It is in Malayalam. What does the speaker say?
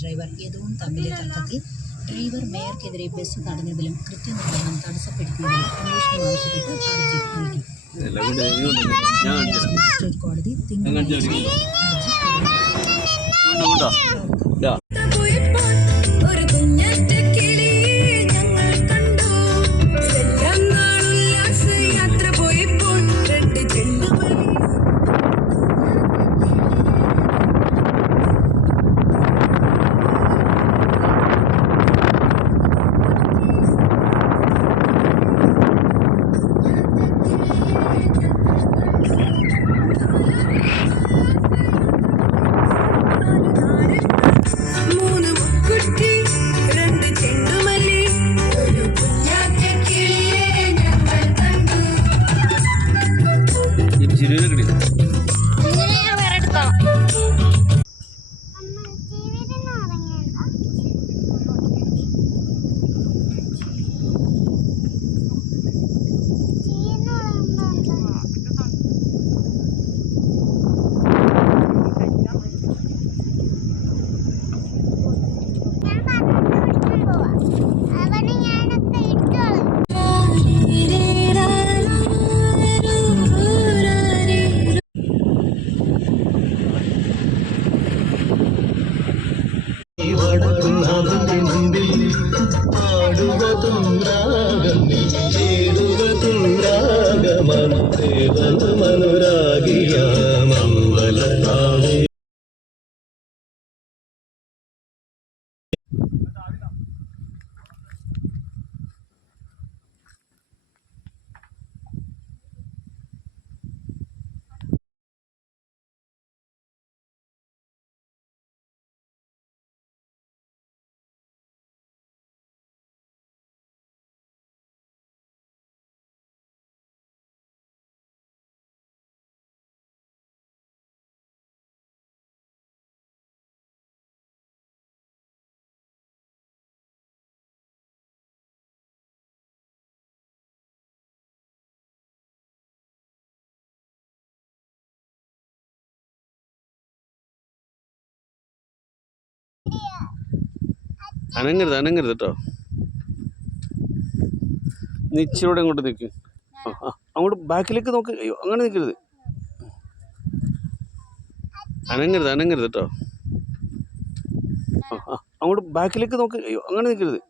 ഡ്രൈവർ യദുവും തമ്മിലെ തർക്കത്തിൽ ഡ്രൈവർ മേയർക്കെതിരെ ബസ് തടഞ്ഞതിലും കൃത്യനിർവഹണം തടസ്സപ്പെടുത്തിയതിലും അന്വേഷണം ആവശ്യപ്പെട്ട് ഹർജി നൽകി. മജിസ്ട്രേറ്റ് കോടതി തിങ്കളാഴ്ച ഹർജി അനങ്ങരുത് കേട്ടോ. നീ ഇച്ചിരൂടെ അങ്ങോട്ട് നിൽക്ക്. അങ്ങോട്ട് ബാക്കിലേക്ക് നോക്ക്. അയ്യോ അങ്ങനെ നിൽക്കരുത്. അനങ്ങരുത് കേട്ടോ. അങ്ങോട്ട് ബാക്കിലേക്ക് നോക്ക്. അയ്യോ അങ്ങനെ നിൽക്കരുത്.